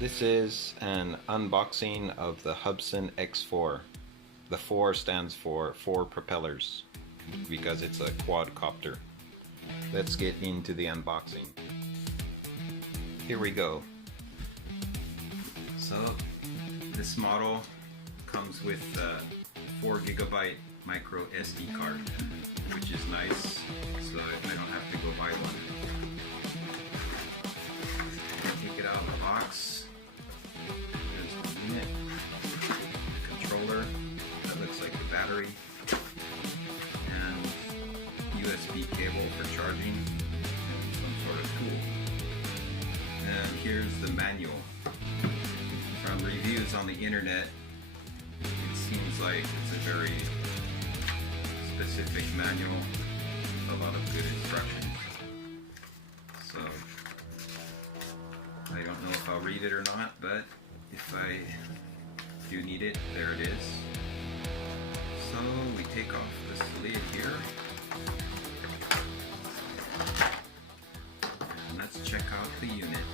This is an unboxing of the Hubsan X4. The 4 stands for 4 propellers because it's a quadcopter. Let's get into the unboxing. Here we go. So this model comes with a 4 GB micro SD card, which is nice, so I don't have to go buy one. Take it out of the box. There's the unit, the controller, that looks like the battery, and USB cable for charging, and some sort of tool. And here's the manual. From reviews on the internet, it seems like it's a very specific manual with a lot of good instructions. So I don't know if I'll read it or not, but if I do need it, there it is. So we take off this lid here, and let's check out the unit.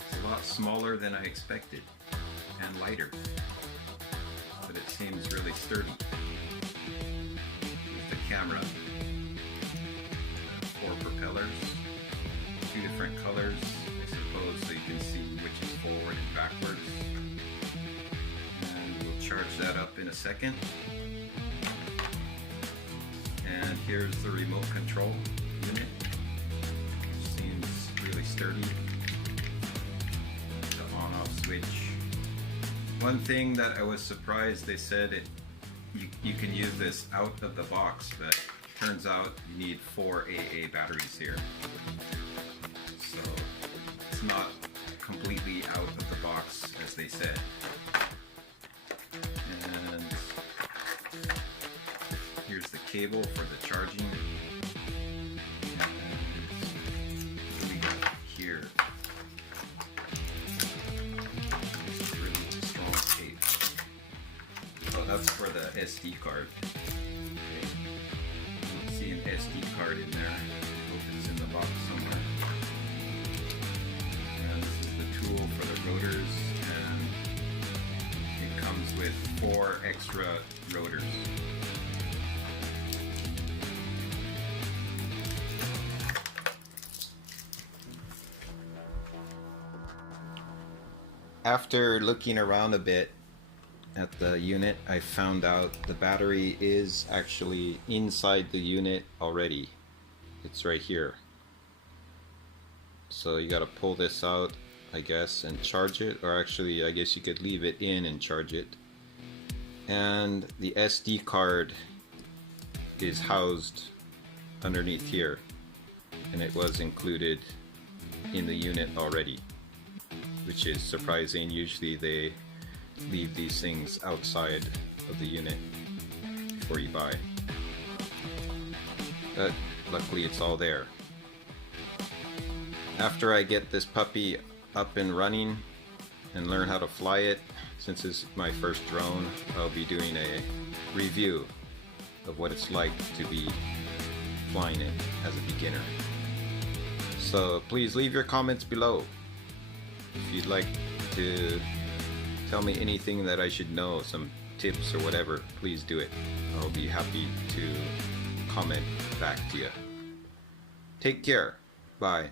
It's a lot smaller than I expected, and lighter, but it seems really sturdy. Here's the camera. 4 propellers, 2 different colors, I suppose, so you can see which is forward and backwards. And we'll charge that up in a second. And here's the remote control unit, which seems really sturdy. The on-off switch. One thing that I was surprised, they said you can use this out of the box, but turns out you need 4 AA batteries here. So it's not completely out of the box as they said. And here's the cable for the charging. And what do we got here? It's really strong tape. Oh, that's for the SD card. See an SD card in there. Hope it's in the box somewhere. And this is the tool for the rotors, and it comes with 4 extra rotors. After looking around a bit at the unit, I found out the battery is actually inside the unit already. It's right here. So you gotta pull this out, I guess, and charge it, or actually I guess you could leave it in and charge it. And the SD card is housed underneath here, and it was included in the unit already, which is surprising. Usually they leave these things outside of the unit before you buy. But luckily it's all there. After I get this puppy up and running and learn how to fly it, since it's my first drone, I'll be doing a review of what it's like to be flying it as a beginner. So please leave your comments below. If you'd like to tell me anything that I should know, some tips or whatever, please do it. I'll be happy to comment back to you. Take care. Bye.